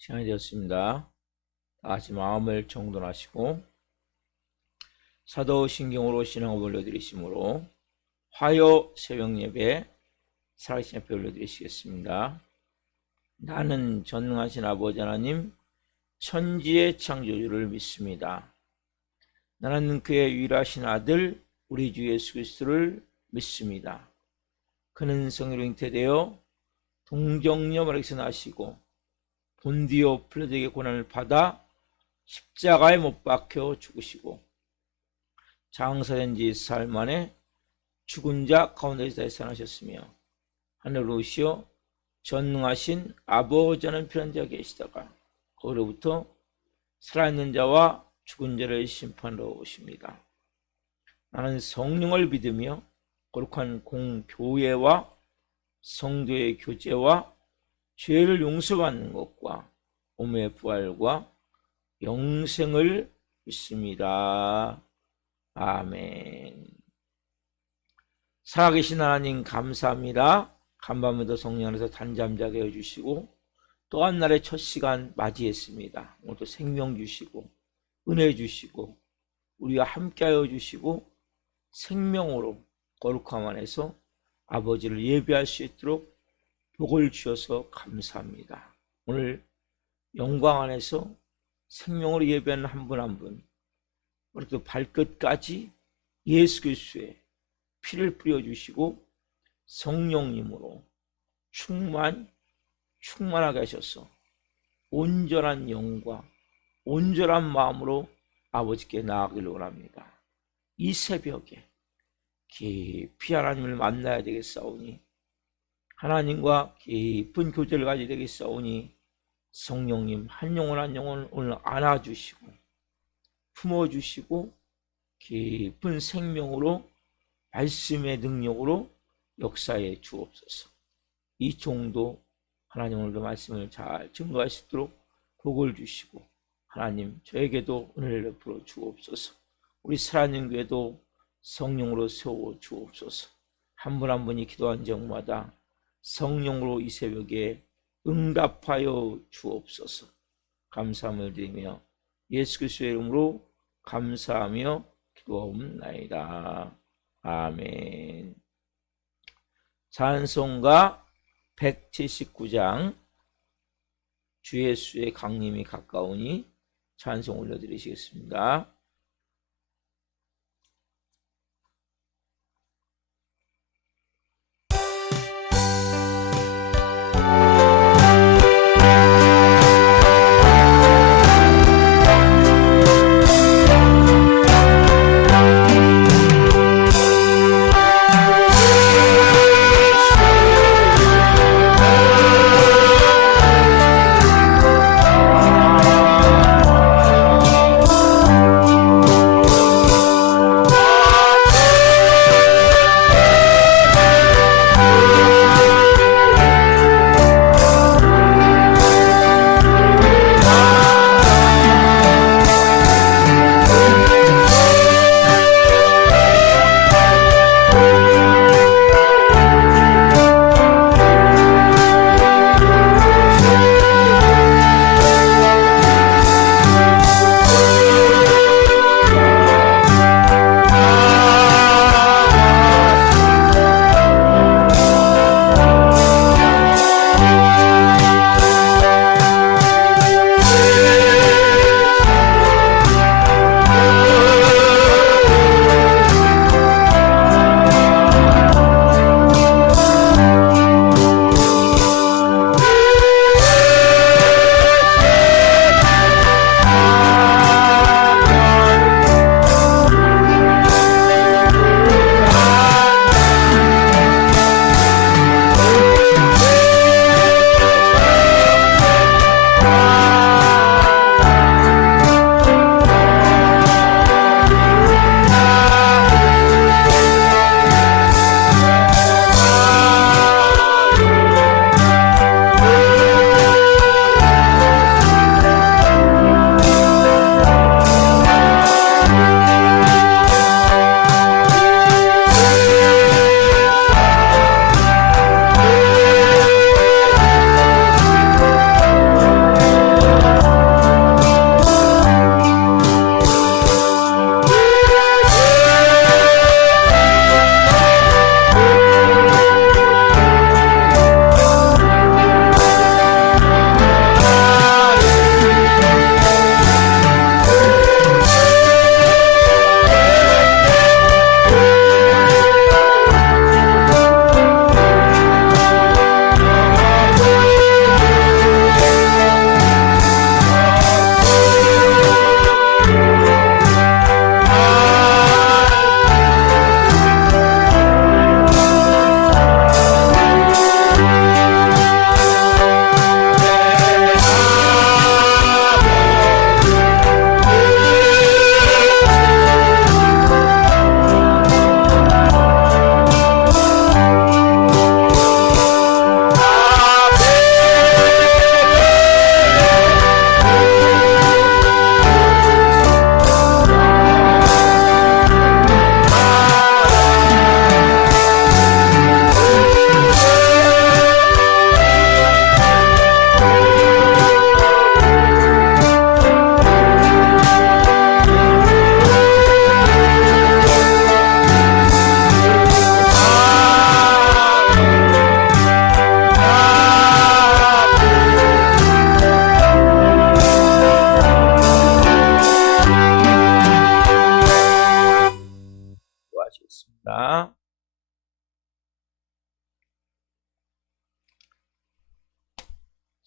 시간이 되었습니다. 다같이 마음을 정돈하시고 사도신경으로 신앙을 올려드리시므로 화요 새벽예배 살아계신 앞에 올려드리시겠습니다. 나는 전능하신 아버지 하나님 천지의 창조주를 믿습니다. 나는 그의 유일하신 아들 우리 주 예수 그리스도를 믿습니다. 그는 성령으로 잉태되어 동정녀 마리아에게서 나시고 본디오 필라도에게 고난을 받아 십자가에 못 박혀 죽으시고 장사된 지 사흘 만에 죽은 자 가운데서 다시 살아나셨으며 하늘로 오시어 전능하신 아버지 하나님 편한 자가 계시다가 거기로부터 살아있는 자와 죽은 자를 심판하러 오십니다. 나는 성령을 믿으며 거룩한 공교회와 성도의 교제와 죄를 용서받는 것과 몸의 부활과 영생을 믿습니다. 아멘. 살아계신 하나님 감사합니다. 간밤에도 성령 안에서 단잠자게 해주시고 또 한 날의 첫 시간 맞이했습니다. 오늘도 생명 주시고 은혜 주시고 우리와 함께하여 주시고 생명으로 거룩함 안에서 아버지를 예배할 수 있도록 복을 주셔서 감사합니다. 오늘 영광 안에서 생명으로 예배하는 한 분 한 분, 그리고 발끝까지 예수 그리스도의 피를 뿌려주시고 성령님으로 충만하게 하셔서 온전한 영과 온전한 마음으로 아버지께 나아가기를 원합니다. 이 새벽에 깊이 하나님을 만나야 되겠사오니 하나님과 깊은 교제를 가져야 되겠사오니 성령님 한 영혼 한 영혼 오늘 안아주시고 품어주시고 깊은 생명으로 말씀의 능력으로 역사해 주옵소서. 이 종도 하나님 오늘도 말씀을 잘 증거할 수 있도록 복을 주시고 하나님 저에게도 은혜를 베풀어 주옵소서. 우리 살아있는 교회도 성령으로 세워 주옵소서. 한 분 한 분이 기도한 적마다 성령으로 이 새벽에 응답하여 주옵소서. 감사함을 드리며 예수 그리스도의 이름으로 감사하며 기도하옵나이다. 아멘. 찬송가 179장 주 예수의 강림이 가까우니 찬송 올려드리시겠습니다.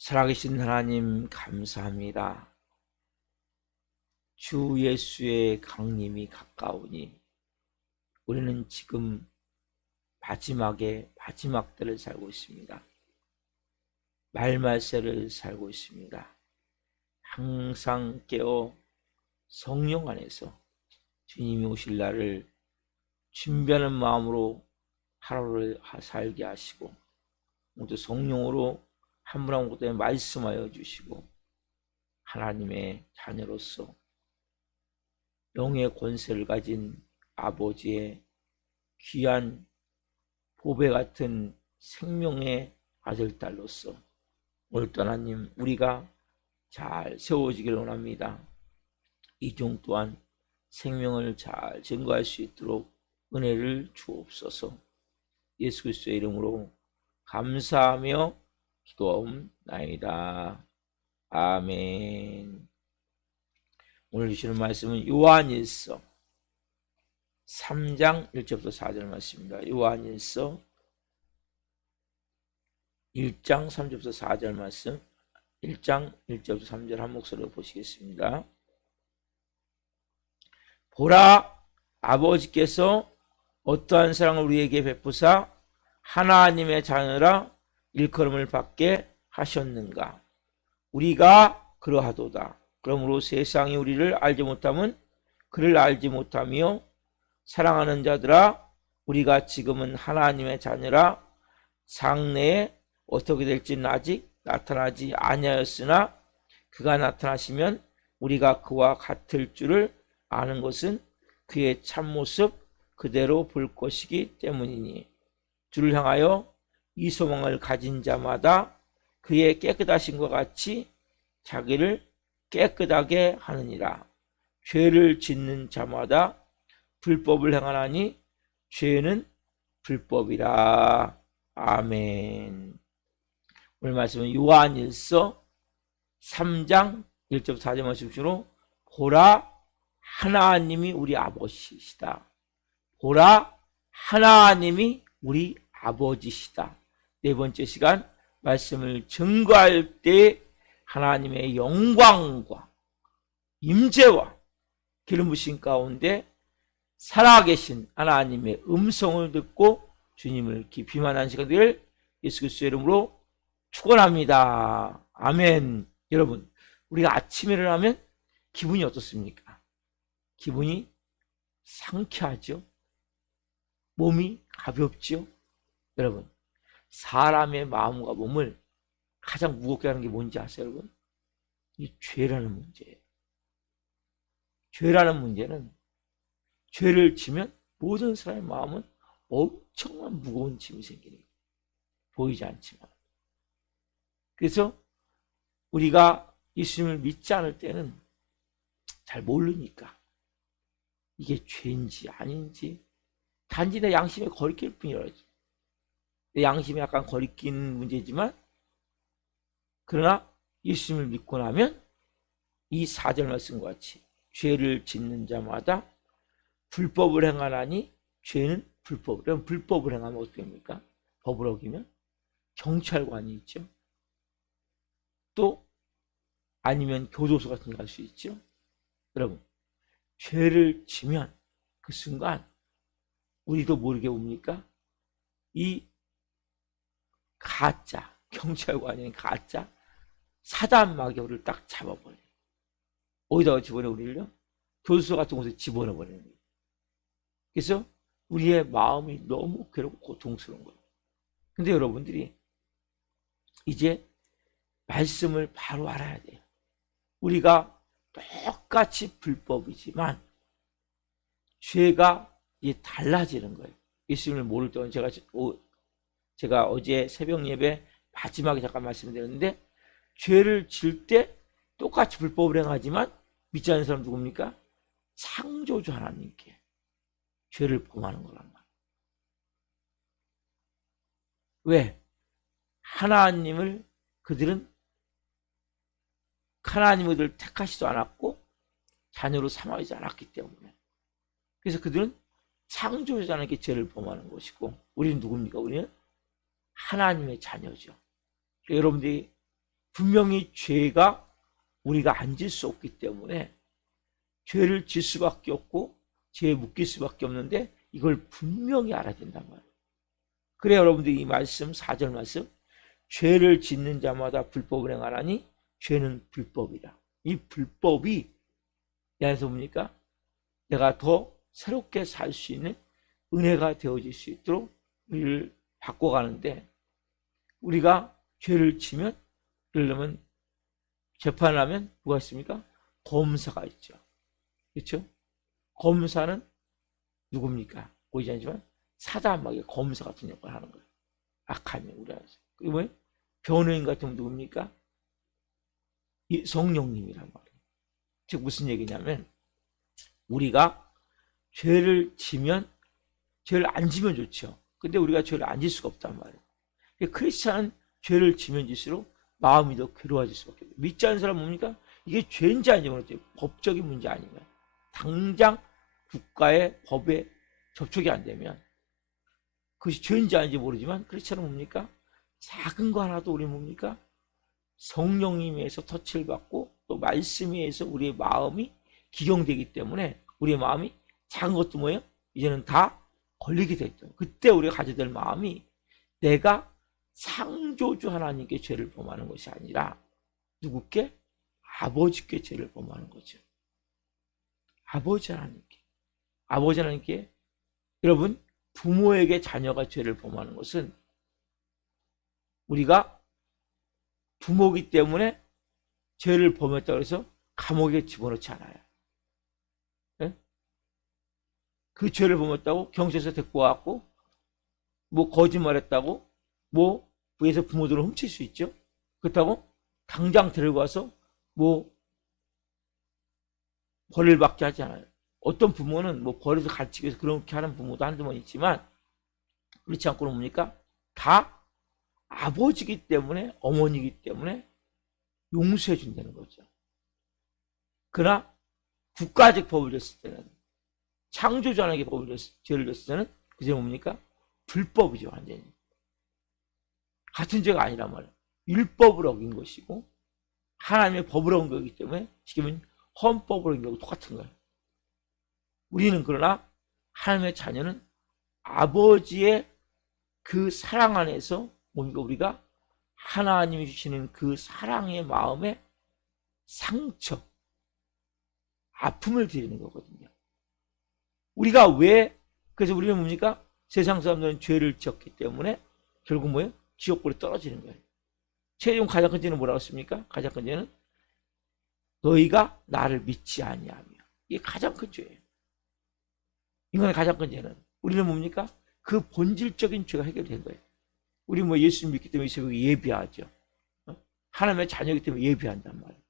살아계신 하나님 감사합니다. 주 예수의 강림이 가까우니 우리는 지금 마지막의 마지막 때를 살고 있습니다. 말말세를 살고 있습니다. 항상 깨어 성령 안에서 주님이 오실 날을 준비하는 마음으로 하루를 살게 하시고 모두 성령으로 한 분 한 분 때문에 말씀하여 주시고 하나님의 자녀로서 영의 권세를 가진 아버지의 귀한 보배 같은 생명의 아들 딸로서 오늘도 하나님 우리가 잘 세워지기를 원합니다. 이 종 또한 생명을 잘 증거할 수 있도록 은혜를 주옵소서. 예수 그리스도의 이름으로 감사하며 기도하옵나이다. 아멘. 오늘 주시는 말씀은 요한일서 3장 1절부터 4절 말씀입니다. 요한일서 1장 3절부터 4절 말씀, 1장 1절부터 3절 한 목소리로 보시겠습니다. 보라, 아버지께서 어떠한 사랑을 우리에게 베푸사 하나님의 자녀라 일컬음을 받게 하셨는가. 우리가 그러하도다. 그러므로 세상이 우리를 알지 못함은 그를 알지 못하며 사랑하는 자들아, 우리가 지금은 하나님의 자녀라. 장래에 어떻게 될지는 아직 나타나지 아니하였으나 그가 나타나시면 우리가 그와 같을 줄을 아는 것은 그의 참모습 그대로 볼 것이기 때문이니 주를 향하여 이 소망을 가진 자마다 그의 깨끗하심과 같이 자기를 깨끗하게 하느니라. 죄를 짓는 자마다 불법을 행하나니 죄는 불법이라. 아멘. 오늘 말씀은 요한일서 3장 1절부터 4절 말씀으로 보라, 하나님이 우리 아버지시다. 보라, 하나님이 우리 아버지시다. 네 번째 시간 말씀을 증거할 때 하나님의 영광과 임재와 기름 부으신 가운데 살아계신 하나님의 음성을 듣고 주님을 깊이 만난 시간 되기를 예수 그리스도의 이름으로 축원합니다. 아멘. 여러분, 우리가 아침에 일어나면 기분이 어떻습니까? 기분이 상쾌하죠? 몸이 가볍죠? 여러분, 사람의 마음과 몸을 가장 무겁게 하는 게 뭔지 아세요, 여러분? 이 죄라는 문제예요. 죄라는 문제는 죄를 지면 모든 사람의 마음은 엄청난 무거운 짐이 생기는 거예요. 보이지 않지만. 그래서 우리가 예수님을 믿지 않을 때는 잘 모르니까 이게 죄인지 아닌지 단지 내 양심에 거리낄 뿐이라지. 내 양심에 약간 거리낀 문제지만 그러나 예수님을 믿고 나면 이 4절 말씀과 같이 죄를 짓는 자마다 불법을 행하나니 죄는 불법. 그럼 불법을 행하면 어떻게 됩니까? 법을 어기면 경찰관이 있죠. 또 아니면 교도소 같은 데 갈 수 있죠. 여러분, 죄를 지면 그 순간 우리도 모르게 뭡니까? 이 가짜 경찰관이 가짜 사단 마귀를 딱 잡아버려요. 어디다가 집어넣어 우리를요? 교도소 같은 곳에 집어넣어버리는 거예요. 그래서 우리의 마음이 너무 괴롭고 고통스러운 거예요. 근데 여러분들이 이제 말씀을 바로 알아야 돼요. 우리가 똑같이 불법이지만 죄가 이제 달라지는 거예요. 예수님을 모를 때는 제가 어제 새벽 예배 마지막에 잠깐 말씀드렸는데 죄를 질 때 똑같이 불법을 행하지만 믿지 않는 사람 누굽니까? 창조주 하나님께 죄를 범하는 거란 말이에요. 왜? 그들은 하나님을 택하지도 않았고 자녀로 삼아지지 않았기 때문에. 그래서 그들은 창조주자 하나님께 죄를 범하는 것이고 우리는 누굽니까? 우리는 하나님의 자녀죠. 그러니까 여러분들이 분명히 죄가 우리가 안 질 수 없기 때문에 죄를 질 수밖에 없고 죄에 묶일 수밖에 없는데 이걸 분명히 알아야 된단 말이에요. 그래 여러분들 이 말씀 4절 말씀 죄를 짓는 자마다 불법을 행하나니 죄는 불법이라. 이 불법이 내에서 뭡니까? 내가 더 새롭게 살 수 있는 은혜가 되어질 수 있도록 우리를 바꿔가는데 우리가 죄를 지면 예를 들면 재판을 하면 누가 있습니까? 검사가 있죠. 그렇죠? 검사는 누굽니까? 보이지 않지만 사자막의 검사 같은 역할을 하는 거예요. 악하면 우리 안에서. 그리고 뭐예요? 변호인 같은 건 누굽니까? 이 성령님이란 말이에요. 즉 무슨 얘기냐면 우리가 죄를 지면 죄를 안 지면 좋죠. 근데 우리가 죄를 안 질 수가 없단 말이에요. 크리스찬은 죄를 지면 질수록 마음이 더 괴로워질 수밖에 없어요. 믿지 않는 사람은 뭡니까? 이게 죄인지 아닌지 모르겠어요. 법적인 문제 아니면 당장 국가의 법에 접촉이 안 되면 그것이 죄인지 아닌지 모르지만 크리스찬은 뭡니까? 작은 거 하나도 우리 뭡니까? 성령님에서 터치를 받고 또 말씀에 의해서 우리의 마음이 기경되기 때문에 우리의 마음이 작은 것도 뭐예요? 이제는 다 걸리게 됐죠. 그때 우리가 가져야 될 마음이 내가 창조주 하나님께 죄를 범하는 것이 아니라 누구께? 아버지께 죄를 범하는 거죠. 아버지 하나님께. 아버지 하나님께. 여러분 부모에게 자녀가 죄를 범하는 것은 우리가 부모이기 때문에 죄를 범했다고 해서 감옥에 집어넣지 않아요. 네? 그 죄를 범했다고 경찰서 데리고 와갖고 뭐 거짓말했다고 뭐 위에서 부모들을 훔칠 수 있죠. 그렇다고 당장 데리고 와서 뭐 벌을 받게 하지 않아요. 어떤 부모는 뭐 벌에서 가르치기 위해서 그렇게 하는 부모도 한두 번 있지만 그렇지 않고는 뭡니까? 다 아버지이기 때문에 어머니이기 때문에 용서해 준다는 거죠. 그러나 국가적 법을 졌을 때는 창조주에게 법을 죄를 졌을 때는 그 죄는 뭡니까? 불법이죠. 완전히. 같은 죄가 아니란 말이에요. 율법을 어긴 것이고 하나님의 법을 어긴 거기 때문에 지금은 헌법을 어긴 거고 똑같은 거예요. 우리는 그러나 하나님의 자녀는 아버지의 그 사랑 안에서 뭡니까? 우리가 하나님이 주시는 그 사랑의 마음에 상처, 아픔을 드리는 거거든요. 우리가 왜 그래서 우리는 뭡니까? 세상 사람들은 죄를 지었기 때문에 결국 뭐예요? 지옥불에 떨어지는 거예요. 최종 가장 큰 죄는 뭐라고 했습니까? 가장 큰 죄는 너희가 나를 믿지 아니하며. 이게 가장 큰 죄예요. 인간의 가장 큰 죄는 우리는 뭡니까? 그 본질적인 죄가 해결된 거예요. 우리 뭐 예수 믿기 때문에 예배하죠. 하나님의 자녀이기 때문에 예배한단 말이에요.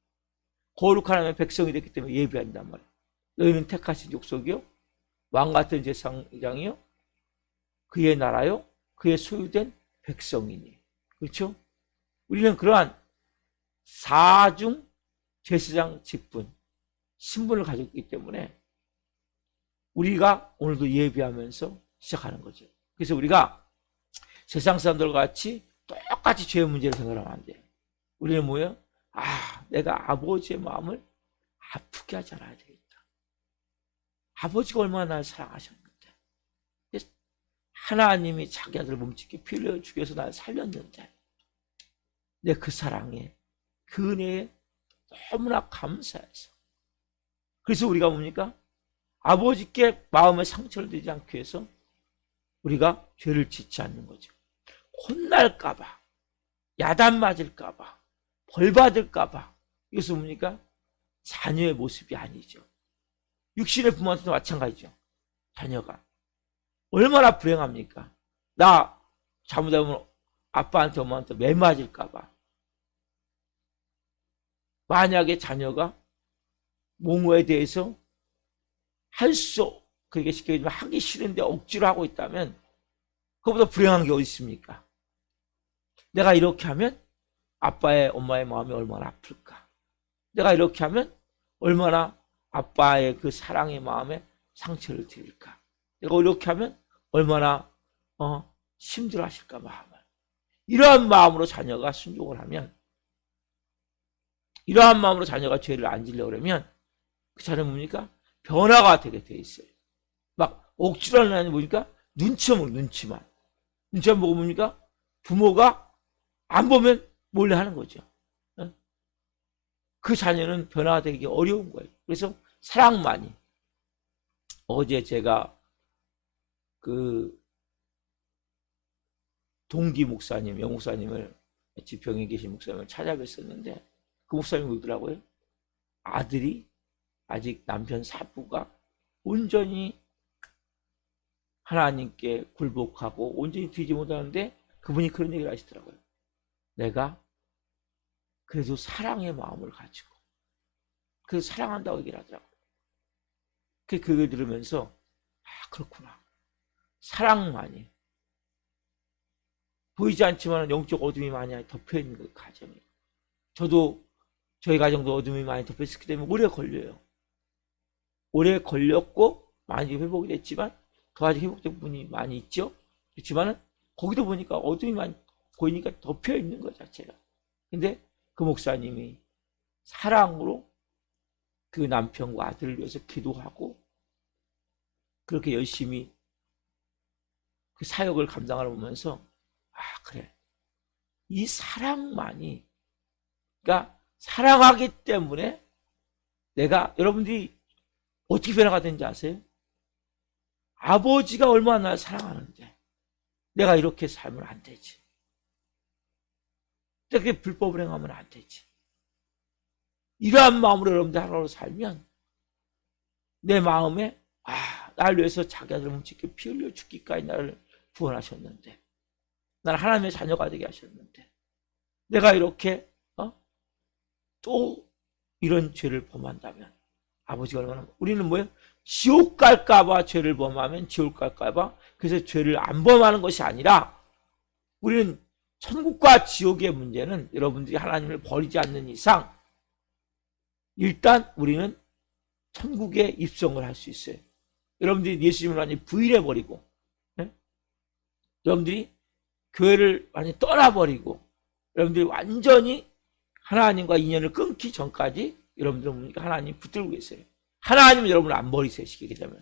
거룩한 하나님의 백성이 됐기 때문에 예배한단 말이에요. 너희는 택하신 족속이요 왕같은 제사장이요 그의 나라요 그의 소유된 백성이니. 그렇죠? 우리는 그러한 사중 제사장 직분 신분을 가지고 있기 때문에 우리가 오늘도 예배하면서 시작하는 거죠. 그래서 우리가 세상 사람들과 같이 똑같이 죄의 문제를 생각하면 안 돼요. 우리는 뭐예요? 내가 아버지의 마음을 아프게 하지 않아야 되겠다. 아버지가 얼마나 나를 사랑하셨는데 하나님이 자기 아들 몸짓게 피 흘려 죽여서 나를 살렸는데 내 그 사랑에 그 은혜에 너무나 감사해서 그래서 우리가 뭡니까? 아버지께 마음에 상처를 주지 않기 위해서 우리가 죄를 짓지 않는 거죠. 혼날까봐 야단 맞을까봐 벌 받을까봐 이것은 뭡니까? 자녀의 모습이 아니죠. 육신의 부모한테도 마찬가지죠. 자녀가 얼마나 불행합니까? 나 잘못하면 아빠한테 엄마한테 매 맞을까봐 만약에 자녀가 뭐뭐에 대해서 그렇게 쉽게 얘기하면 하기 싫은데 억지로 하고 있다면 그것보다 불행한 게 어디 있습니까? 내가 이렇게 하면 아빠의 엄마의 마음이 얼마나 아플까? 내가 이렇게 하면 얼마나 아빠의 그 사랑의 마음에 상처를 드릴까? 내가 이렇게 하면 얼마나 힘들어 하실까 마음을. 이러한 마음으로 자녀가 순종을 하면 이러한 마음으로 자녀가 죄를 안 지려고 그러면 그 자녀는 뭡니까? 변화가 되게 돼 있어요. 막 억지로 하는 아니 보니까 눈치만 보고 눈치만. 눈치만 보고 뭡니까? 부모가 안 보면 몰래 하는 거죠. 그 자녀는 변화가 되기 어려운 거예요. 그래서 사랑만이. 어제 제가 그 동기 목사님, 영목사님을 지평에 계신 목사님을 찾아뵀었는데 그 목사님이 그러더라고요. 아들이 아직 남편 사부가 온전히 하나님께 굴복하고 온전히 드리지 못하는데 그분이 그런 얘기를 하시더라고요. 내가 그래도 사랑의 마음을 가지고 그래서 사랑한다고 얘기를 하더라고요. 그걸 들으면서 아 그렇구나. 사랑만이 보이지 않지만 영적 어둠이 많이 덮여있는 그 가정이. 저도 저희 가정도 어둠이 많이 덮여있기 때문에 오래 걸려요. 오래 걸렸고 많이 회복이 됐지만 더 아직 회복된 부분이 많이 있죠. 그렇지만 거기도 보니까 어둠이 많이 보이니까 덮여있는 것 자체가. 근데 그 목사님이 사랑으로 그 남편과 아들을 위해서 기도하고 그렇게 열심히 그 사역을 감당하러 보면서 아 그래 이 사랑만이 그러니까 사랑하기 때문에 내가 여러분들이 어떻게 변화가 되는지 아세요? 아버지가 얼마나 날 사랑하는데 내가 이렇게 살면 안 되지. 이렇게 불법을 행하면 안 되지. 이러한 마음으로 여러분들 하루하루 살면 내 마음에 날 위해서 자기 아들을 훔치게 피 흘려 죽기까지 나를 구원하셨는데 나를 하나님의 자녀가 되게 하셨는데 내가 이렇게 또 이런 죄를 범한다면 아버지가 얼마나 우리는 뭐예요? 지옥 갈까봐 죄를 범하면 지옥 갈까봐 그래서 죄를 안 범하는 것이 아니라 우리는 천국과 지옥의 문제는 여러분들이 하나님을 버리지 않는 이상 일단 우리는 천국에 입성을 할 수 있어요. 여러분들이 예수님을 완전히 부인해버리고 여러분들이 교회를 완전히 떠나버리고 여러분들이 완전히 하나님과 인연을 끊기 전까지 여러분들은 하나님 붙들고 계세요. 하나님은 여러분을 안 버리시게 되면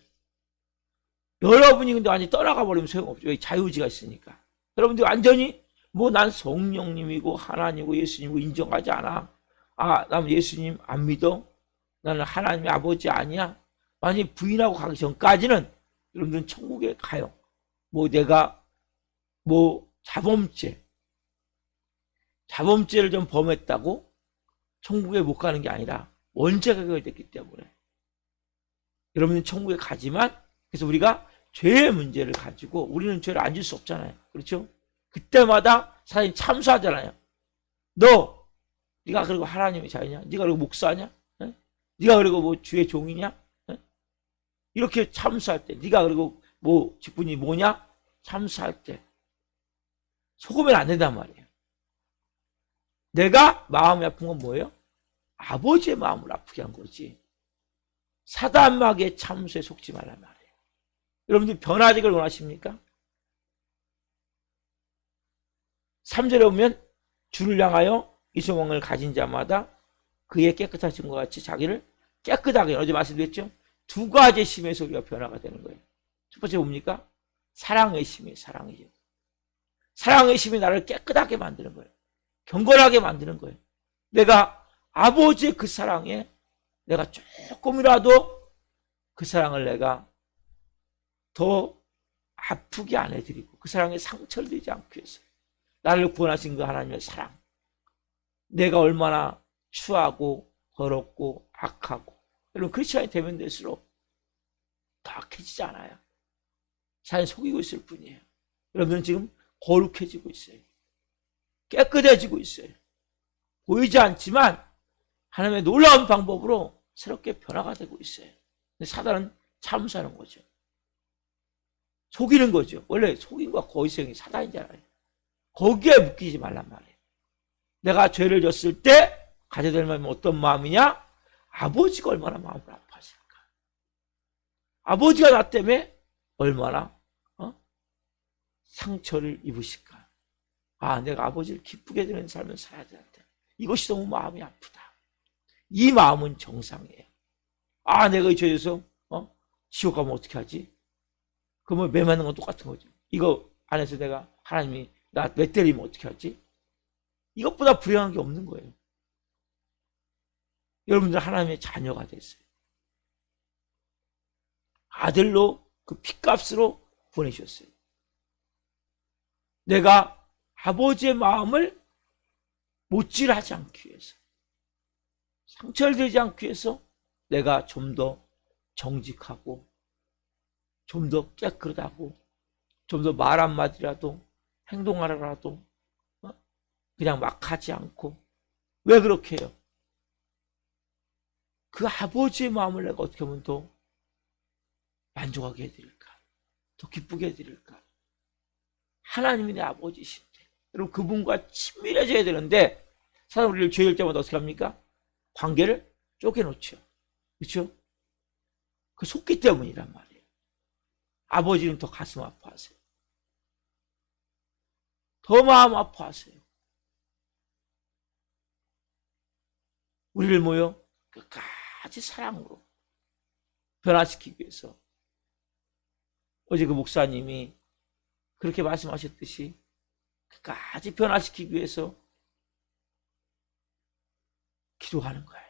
여러분이 근데 완전히 떠나가 버리면 소용없죠. 여기 자유지가 있으니까. 여러분들이 완전히 난 성령님이고 하나님이고 예수님이고 인정하지 않아. 난 예수님 안 믿어. 나는 하나님의 아버지 아니야. 완전히 부인하고 가기 전까지는 여러분들은 천국에 가요. 내가 자범죄를 좀 범했다고 천국에 못 가는 게 아니라 원죄가 해결됐기 때문에 여러분은 천국에 가지만 그래서 우리가 죄의 문제를 가지고 우리는 죄를 안 질 수 없잖아요. 그렇죠? 그때마다 사람이 참수하잖아요. 네가 그리고 하나님의 자녀냐? 네가 그리고 목사냐? 네가 그리고 주의 종이냐? 이렇게 참수할 때 네가 그리고 직분이 뭐냐? 참수할 때 속으면 안 된단 말이에요. 내가 마음이 아픈 건 뭐예요? 아버지의 마음을 아프게 한 거지. 사단마귀의 참수에 속지 말란 말이에요. 여러분들 변화되기를 원하십니까? 3절에 보면 주를 향하여 이 소망을 가진 자마다 그의 깨끗하신 것 같이 자기를 깨끗하게 어제 말씀드렸죠? 두 가지 심에서 우리가 변화가 되는 거예요. 첫 번째 뭡니까? 사랑의 심이에요. 사랑의 심. 사랑의 심이 나를 깨끗하게 만드는 거예요. 경건하게 만드는 거예요. 내가 아버지의 그 사랑에 내가 조금이라도 그 사랑을 내가 더 아프게 안 해드리고 그 사랑에 상처를 주지 않기 위해서 나를 구원하신 그 하나님의 사랑, 내가 얼마나 추하고 더럽고 악하고 여러분 크리스찬이 되면 될수록 더 악해지지 않아요. 사실 속이고 있을 뿐이에요. 여러분들은 지금 거룩해지고 있어요. 깨끗해지고 있어요. 보이지 않지만 하나님의 놀라운 방법으로 새롭게 변화가 되고 있어요. 근데 사단은 참수하는 거죠. 속이는 거죠. 원래 속임과 거짓성이 사단이잖아요. 거기에 묶이지 말란 말이에요. 내가 죄를 졌을 때 가져야 될 마음이 어떤 마음이냐? 아버지가 얼마나 마음을 아파하실까? 아버지가 나 때문에 얼마나 상처를 입으실까? 내가 아버지를 기쁘게 되는 삶을 살아야 되는데 이것이 너무 마음이 아프다. 이 마음은 정상이에요. 아, 내가 잊혀져서 지옥 가면 어떻게 하지? 그러면 매 맞는 건 똑같은 거죠. 이거 안에서 내가 하나님이 나 매 때리면 어떻게 하지? 이것보다 불행한 게 없는 거예요. 여러분들 하나님의 자녀가 됐어요. 아들로 그 핏값으로 보내셨어요. 내가 아버지의 마음을 못질하지 않기 위해서, 상처를 되지 않기 위해서 내가 좀 더 정직하고 좀 더 깨끗하고 좀 더 말 한마디라도 행동하라라도 그냥 막 하지 않고. 왜 그렇게 해요? 그 아버지의 마음을 내가 어떻게 하면 더 만족하게 해드릴까, 더 기쁘게 해드릴까. 하나님이 내 아버지신데 여러분 그분과 친밀해져야 되는데 사람 우리를 죄일 때마다 어떻게 합니까? 관계를 쪼개놓죠. 그렇죠? 그 속기 때문이란 말이에요. 아버지는 더 가슴 아파하세요. 더 마음 아파하세요. 우리를 모여 끝까지 사랑으로 변화시키기 위해서. 어제 그 목사님이 그렇게 말씀하셨듯이 끝까지 변화시키기 위해서 기도하는 거예요.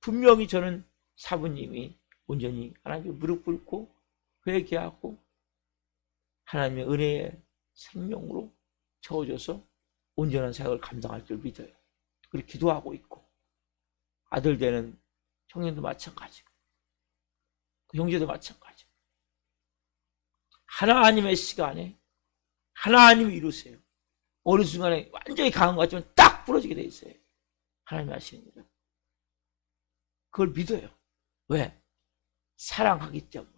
분명히 저는 사부님이 온전히 하나님께 무릎 꿇고 회개하고 하나님의 은혜의 생명으로 채워줘서 온전한 사역을 감당할 줄 믿어요. 그렇게 기도하고 있고, 아들 되는 형님도 마찬가지고 그 형제도 마찬가지고, 하나님의 시간에 하나님이 이루세요. 어느 순간에 완전히 강한 것 같지만 딱 부러지게 돼 있어요. 하나님이 하시는 거죠. 그걸 믿어요. 왜? 사랑하기 때문에.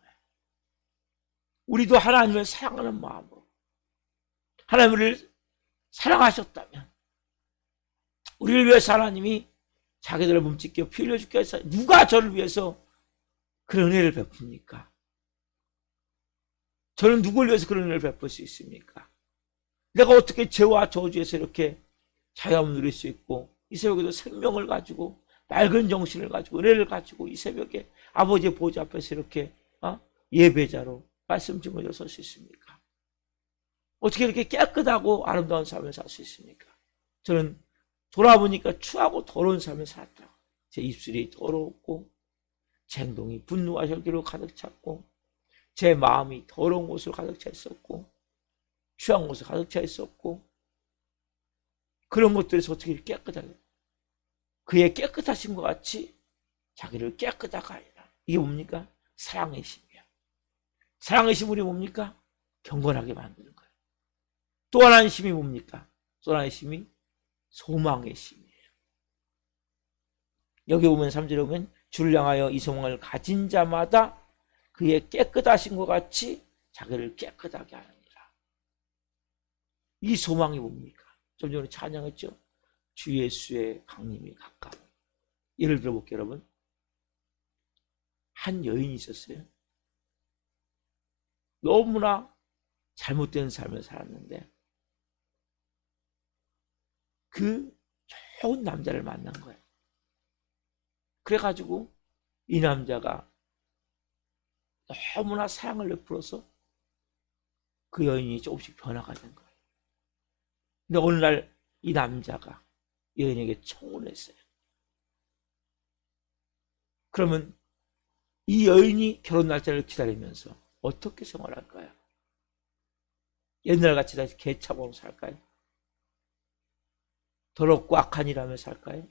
우리도 하나님을 사랑하는 마음으로, 하나님을 사랑하셨다면 우리를 위해서 하나님이 자기들을 몸짓게 피 흘려 죽게 해서, 누가 저를 위해서 그런 은혜를 베풉니까? 저는 누구를 위해서 그런 은혜를 베풀 수 있습니까? 내가 어떻게 죄와 저주에서 이렇게 자유함을 누릴 수 있고, 이 새벽에도 생명을 가지고 맑은 정신을 가지고 은혜를 가지고 이 새벽에 아버지의 보좌 앞에서 이렇게 예배자로 말씀 증거로 설 수 있습니까? 어떻게 이렇게 깨끗하고 아름다운 삶을 살 수 있습니까? 저는 돌아보니까 추하고 더러운 삶을 살았더라고요. 제 입술이 더러웠고, 제 행동이 분노와 혈기로 가득 찼고, 제 마음이 더러운 곳으로 가득 차 있었고, 추한 곳으로 가득 차 있었고, 그런 것들에서 어떻게 깨끗하게, 그의 깨끗하신 것 같이 자기를 깨끗하게 하리라. 이게 뭡니까? 사랑의 힘이야. 사랑의 힘이 뭡니까? 경건하게 만드는 거예요. 또 하나의 힘이 뭡니까? 또 하나의 힘이 소망의 힘이에요. 여기 보면 3절에 보면 주를 향하여 이 소망을 가진 자마다 그의 깨끗하신 것 같이 자기를 깨끗하게 하느니라. 이 소망이 뭡니까? 좀 전에 찬양했죠? 주 예수의 강림이 가까워. 예를 들어볼게요, 여러분. 한 여인이 있었어요. 너무나 잘못된 삶을 살았는데 그 좋은 남자를 만난 거예요. 그래가지고 이 남자가 너무나 사랑을 베풀어서 그 여인이 조금씩 변화가 된 거예요. 근데 어느 날 이 남자가 여인에게 청혼했어요. 그러면 이 여인이 결혼 날짜를 기다리면서 어떻게 생활할까요? 옛날같이 다시 개차범 살까요? 더럽고 악한 일하며 살까요?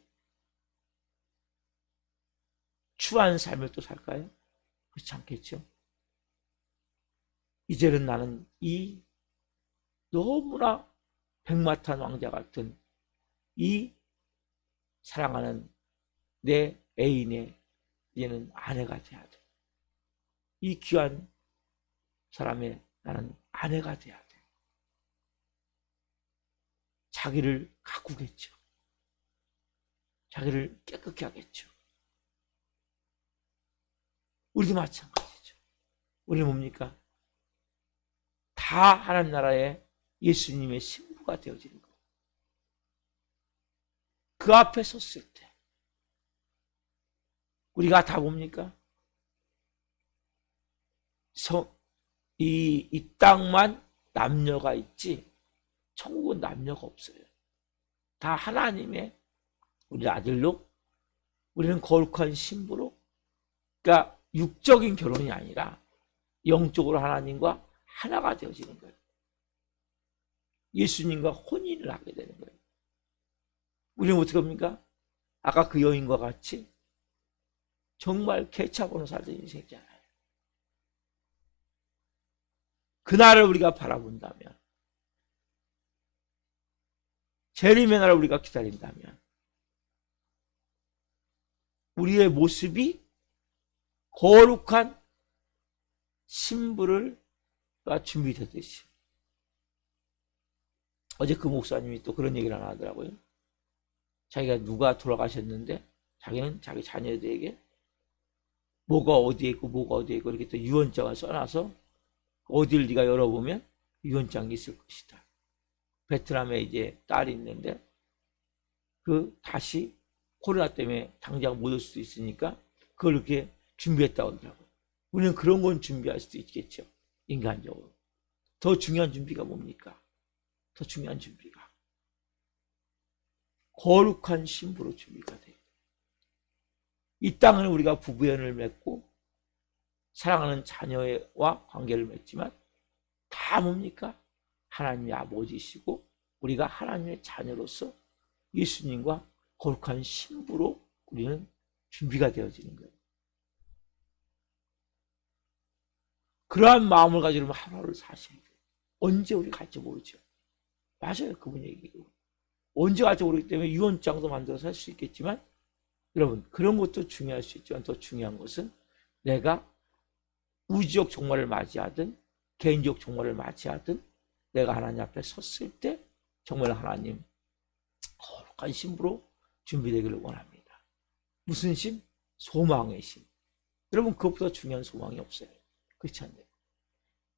추한 삶을 또 살까요? 그렇지 않겠죠? 이제는 나는 이 너무나 백마탄 왕자 같은 이 사랑하는 내 애인의 이제는 아내가 돼야 돼. 이 귀한 사람의 나는 아내가 돼야 돼. 자기를 가꾸겠죠. 자기를 깨끗게 하겠죠. 우리도 마찬가지죠. 우리는 뭡니까? 다 하나님 나라의 예수님의 신부가 되어지는 거. 그 앞에 섰을 때 우리가 다 뭡니까? 이 땅만 남녀가 있지 천국은 남녀가 없어요. 다 하나님의 우리 아들로 우리는 거룩한 신부로, 그러니까 육적인 결혼이 아니라 영적으로 하나님과 하나가 되어지는 거예요. 예수님과 혼인을 하게 되는 거예요. 우리는 어떻게 합니까? 아까 그 여인과 같이 정말 개차보는 살던 인생이잖아요. 그날을 우리가 바라본다면, 재림의 날을 우리가 기다린다면 우리의 모습이 거룩한 신부를 준비되듯이. 어제 그 목사님이 또 그런 얘기를 하나 하더라고요. 자기가 누가 돌아가셨는데 자기는 자기 자녀들에게 뭐가 어디에 있고 뭐가 어디에 있고 이렇게 또 유언장을 써놔서 어디를 네가 열어보면 유언장이 있을 것이다. 베트남에 이제 딸이 있는데 그 다시 코로나 때문에 당장 못 올 수도 있으니까 그걸 이렇게 준비했다고 하더라고요. 우리는 그런 건 준비할 수도 있겠죠. 인간적으로. 더 중요한 준비가 뭡니까? 더 중요한 준비가 거룩한 신부로 준비가 돼요. 이 땅은 우리가 부부연을 맺고 사랑하는 자녀와 관계를 맺지만 다 뭡니까? 하나님의 아버지시고 우리가 하나님의 자녀로서 예수님과 거룩한 신부로 우리는 준비가 되어지는 거예요. 그러한 마음을 가지고 하루를 사셔야 돼요. 언제 우리 갈지 모르죠. 맞아요. 그분 얘기고. 언제 갈지 모르기 때문에 유언장도 만들어서 할 수 있겠지만 여러분 그런 것도 중요할 수 있지만 더 중요한 것은 내가 우주적 종말을 맞이하든 개인적 종말을 맞이하든 내가 하나님 앞에 섰을 때 정말 하나님 거룩한 신부로 준비되기를 원합니다. 무슨 신? 소망의 신. 여러분 그것보다 중요한 소망이 없어요. 그렇지 않나요?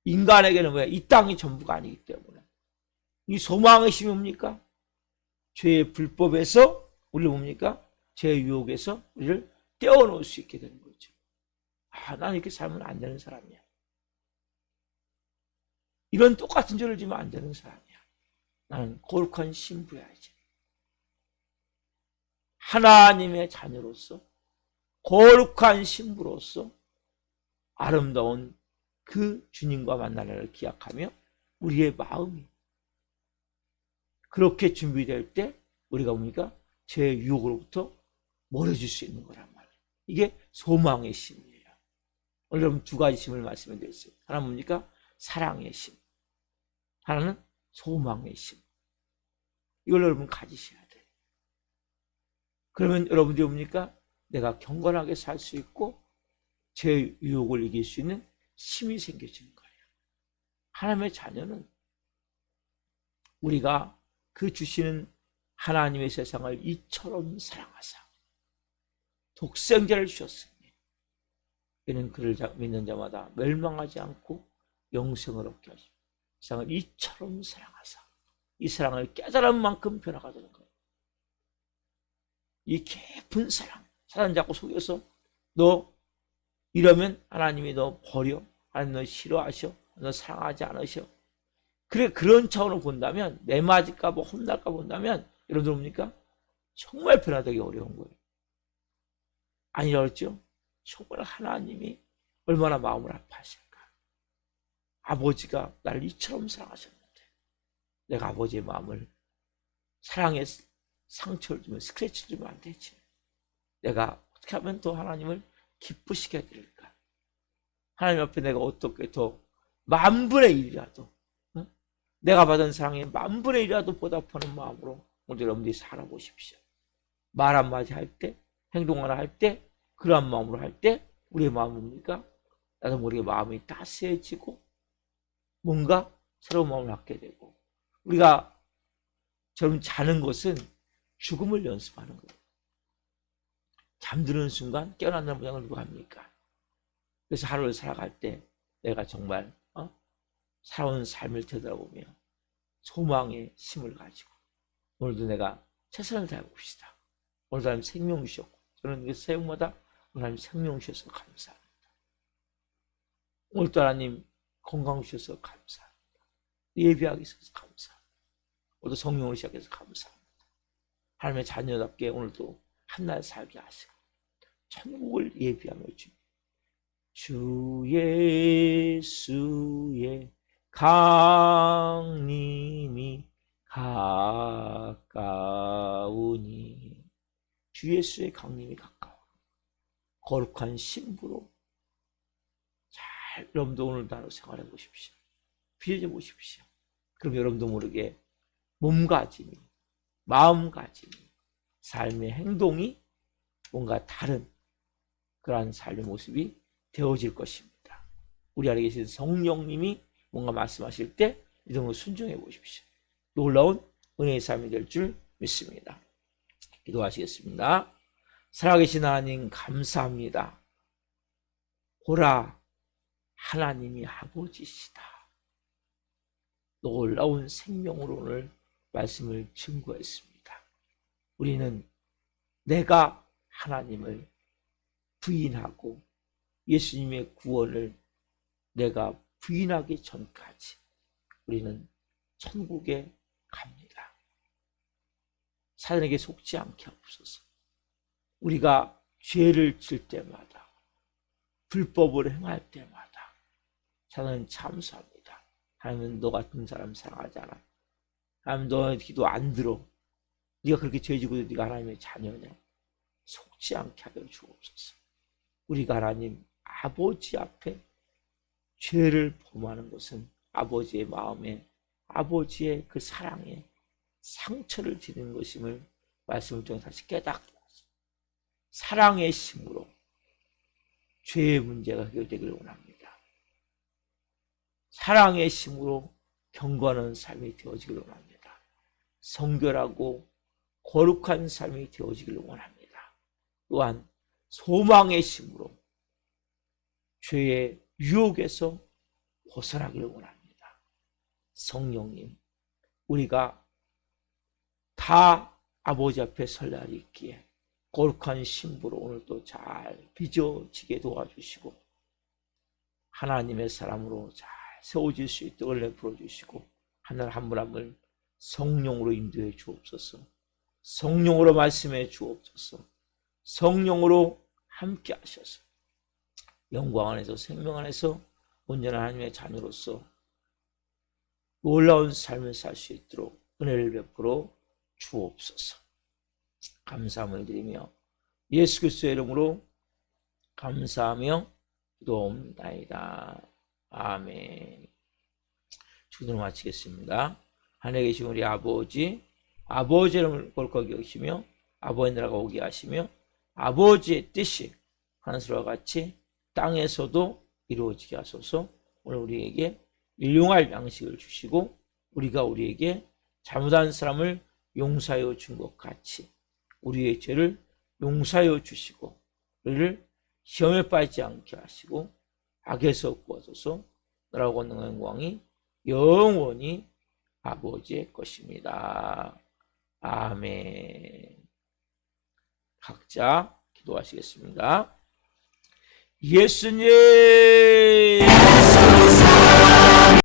인간에게는 왜? 이 땅이 전부가 아니기 때문에. 이 소망의 신이 뭡니까? 죄의 불법에서 우리를 뭡니까? 죄의 유혹에서 우리를 떼어놓을 수 있게 되는 거죠. 아, 나는 이렇게 살면 안 되는 사람이야. 이런 똑같은 죄를 지면 안 되는 사람이야. 나는 거룩한 신부야지. 하나님의 자녀로서 거룩한 신부로서 아름다운 그 주님과 만나는 기약하며 우리의 마음이 그렇게 준비될 때 우리가 뭡니까? 죄의 유혹으로부터 멀어질 수 있는 거란 말이에요. 이게 소망의 심이에요. 오늘 여러분 두 가지 심을 말씀해 드렸어요. 하나는 뭡니까? 사랑의 심. 하나는 소망의 심. 이걸 여러분 가지셔야 돼요. 그러면 여러분들이 뭡니까? 내가 경건하게 살 수 있고 죄의 유혹을 이길 수 있는 힘이 생겨지는 거예요. 하나님의 자녀는 우리가 그 주시는 하나님의 세상을 이처럼 사랑하사 독생자를 주셨으니 이는 그를 믿는 자마다 멸망하지 않고 영생을 얻게 하시고 세상을 이처럼 사랑하사 이 사랑을 깨달은 만큼 변화가 되는 거예요. 이 깊은 사랑, 사람 잡고 속여서 너 이러면 하나님이 너 버려, 하나님 너 싫어하셔, 너 사랑하지 않으셔. 그래 그런 차원으로 본다면 내 맞을까 봐 혼날까 본다면 여러분들 뭡니까? 정말 변화되기 어려운 거예요. 아니라 그랬죠? 정말 하나님이 얼마나 마음을 아파하실까. 아버지가 나를 이처럼 사랑하셨는데 내가 아버지의 마음을 사랑의 상처를 주면 스크래치를 주면 안 되지. 내가 어떻게 하면 더 하나님을 기쁘시게 해드릴까. 하나님 앞에 내가 어떻게 더 만분의 1이라도 내가 받은 사랑의 만분의 1이라도 보답하는 마음으로 오늘 여러분들이 살아보십시오. 말 한마디 할 때, 행동 하나 할 때, 그러한 마음으로 할 때 우리의 마음은 뭡니까? 나도 모르게 마음이 따스해지고 뭔가 새로운 마음을 갖게 되고 우리가 저럼 자는 것은 죽음을 연습하는 거예요. 잠드는 순간 깨어난다는 모양을 누가 합니까? 그래서 하루를 살아갈 때 내가 정말 살아온 삶을 되돌아보며 소망의 힘을 가지고 오늘도 내가 최선을 다해봅시다. 오늘도 하나님 생명 주셨고 저는 그 새벽마다 하나님 생명 주셔서 감사합니다. 오늘도 하나님 건강 주셔서 감사합니다. 예배하기 있어서 감사합니다. 오늘도 성령을 시작해서 감사합니다. 하나님의 자녀답게 오늘도 한날 살게 하시고 천국을 예비하며 주 예수의 강림이 가까우니 주 예수의 강림이 가까워 거룩한 신부로 잘 여러분도 오늘도 하루 생활해 보십시오. 비춰 보십시오. 그럼 여러분도 모르게 몸가짐이 마음가짐이 삶의 행동이 뭔가 다른 그러한 삶의 모습이 되어질 것입니다. 우리 안에 계신 성령님이 뭔가 말씀하실 때 이런 순종해 보십시오. 놀라운 은혜의 삶이 될 줄 믿습니다. 기도하시겠습니다. 살아계신 하나님 감사합니다. 보라 하나님이 아버지시다. 놀라운 생명으로 오늘 말씀을 증거했습니다. 우리는 내가 하나님을 부인하고 예수님의 구원을 내가 부인하기 전까지 우리는 천국에 갑니다. 사단에게 속지 않게 하옵소서. 우리가 죄를 질 때마다 불법을 행할 때마다 사단은 참수합니다. 하나님은 너 같은 사람 사랑하지 않아. 하나님 너의 기도 안 들어. 네가 그렇게 죄지고도 네가 하나님의 자녀냐. 속지 않게 하여 주옵소서. 우리가 하나님 아버지 앞에 죄를 범하는 것은 아버지의 마음에 아버지의 그 사랑에 상처를 드리는 것임을 말씀을 통해 다시 깨닫게 하소서. 사랑의 힘으로 죄의 문제가 해결되기를 원합니다. 사랑의 힘으로 경건한 삶이 되어지기를 원합니다. 성결하고 거룩한 삶이 되어지기를 원합니다. 또한 소망의 힘으로 죄의 유혹에서 벗어나기를 원합니다. 성령님, 우리가 다 아버지 앞에 설 날이 있기에 거룩한 신부로 오늘도 잘 빚어지게 도와주시고 하나님의 사람으로 잘 세워질 수 있도록 은혜 부어주시고 하늘 한 분 한 분 성령으로 인도해 주옵소서. 성령으로 말씀해 주옵소서. 성령으로 함께 하셔서 영광 안에서 생명 안에서 온전한 하나님의 자녀로서 놀라운 삶을 살 수 있도록 은혜를 베풀어 주옵소서. 감사함을 드리며 예수 그리스도의 이름으로 감사하며 기도옵나이다. 아멘. 기도를 마치겠습니다. 하늘에 계신 우리 아버지, 아버지의 이름을 거룩하게 여기시며 아버지의 나라가 오게 하시며 아버지의 뜻이 하늘과 같이 땅에서도 이루어지게 하소서. 오늘 우리에게 일용할 양식을 주시고 우리가 우리에게 잘못한 사람을 용서하여 준 것 같이 우리의 죄를 용서하여 주시고 우리를 시험에 빠지지 않게 하시고 악에서 구하소서. 나라고 권능과 영광이 영원히 아버지의 것입니다. 아멘. 각자 기도하시겠습니다. 예수님